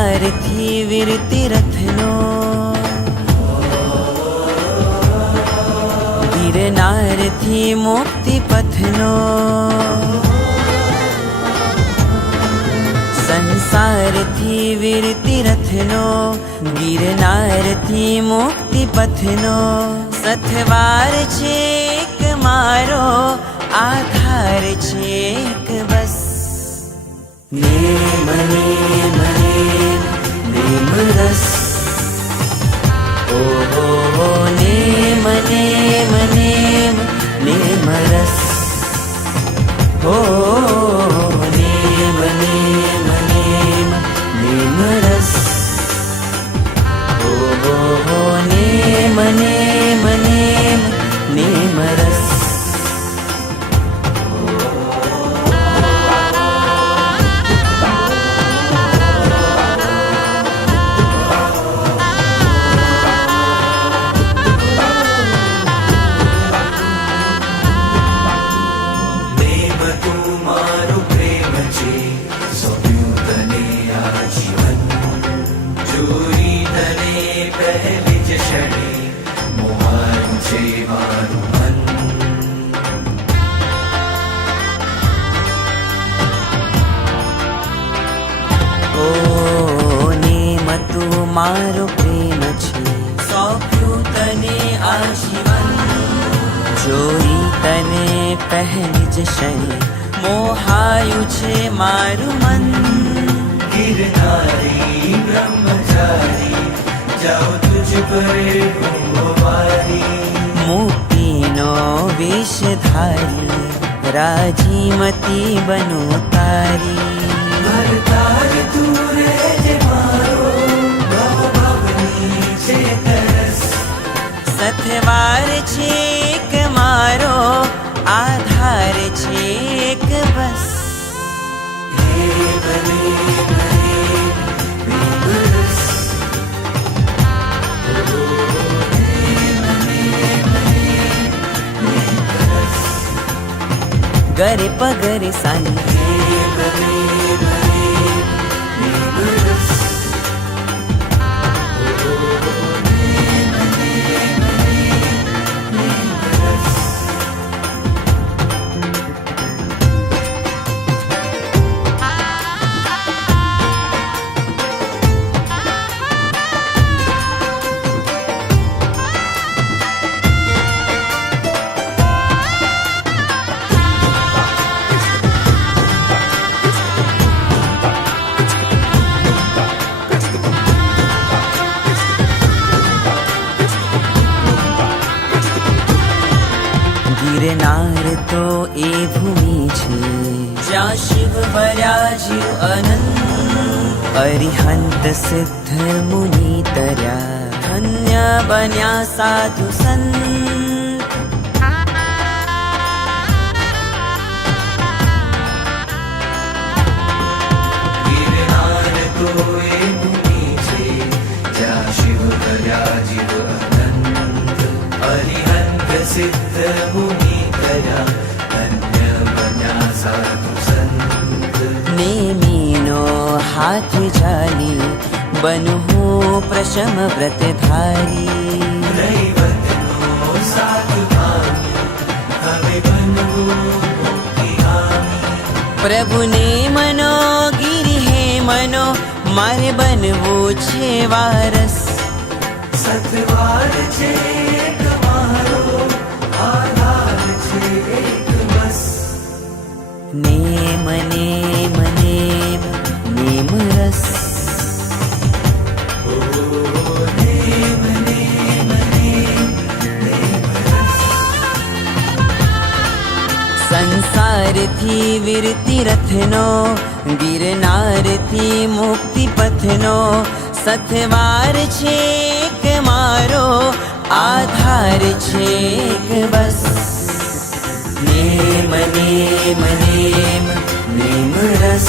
ગિરનારથી વીરતી રથનો, ગિરનારથી મુક્તિ પથનો, સંસારથી વીરતી રથનો, ગિરનારથી મુક્તિ પથનો. સથવાર છે એક મારો, આધાર છે એક બસ. નેમ નેમ નેમ નેમ રસ, ઓહો નેમ નેમ નેમ નેમ રસ, હો નેમ નેમ નેમ નેમ રસ, ઓહો નેમ નેમ નેમ નેમ રસ. મારો પ્રેમ છે, સોંપ્યું તને આજીવન. જોઈ તને પહેલી જ ક્ષણે, મોહાયું છે મારું મન. ગિરનારી બ્રહ્મચારી, જાઓ તુજ પર વારી. મુક્તિનો વેશ ધારી, રાજીમતી બનો તારી. ભરતાર તું રહેજે મારો, સથવાર છે એક મારો, આધાર છે એક બસ. ગરે પગરે સાની, ગિરનાર તો એ ભૂમિ છે, જ્યાં શિવ બરાજ્યું અનંત. અરિહંત સિદ્ધ મુનિ તર્યા, ધન્ય બન્યા સાધુ સંત. ગિરનાર તો એ ભૂમિ છે, જ્યાં શિવ બરાજ્યું અનંત. અરિહંત સિદ્ધ મુનિ તર્યા, ધન્ય બન્યા સાધુ સંત. નેમીનો હાથ જાલી, બનુ હું પ્રશમ વ્રતધારી. દૈવતનો સાથ માની, હવે બનવું મુક્તિહામી. પ્રભુને મનો ગિરિ હે મનો, મારે બનવું છે વારસ. સતવાર છે એક મારો, આધાર છે એક બસ. નેમ નેમ નેમ નેમ રસ, નેમ નેમ નેમ નેમ રસ. સંસારથી વીરતી રથનો, ગિરનારથી મુક્તિ પથનો. સથવાર છે એક મારો, આધાર છે એક બસ. નેમ નેમ નેમ નેમ રસ.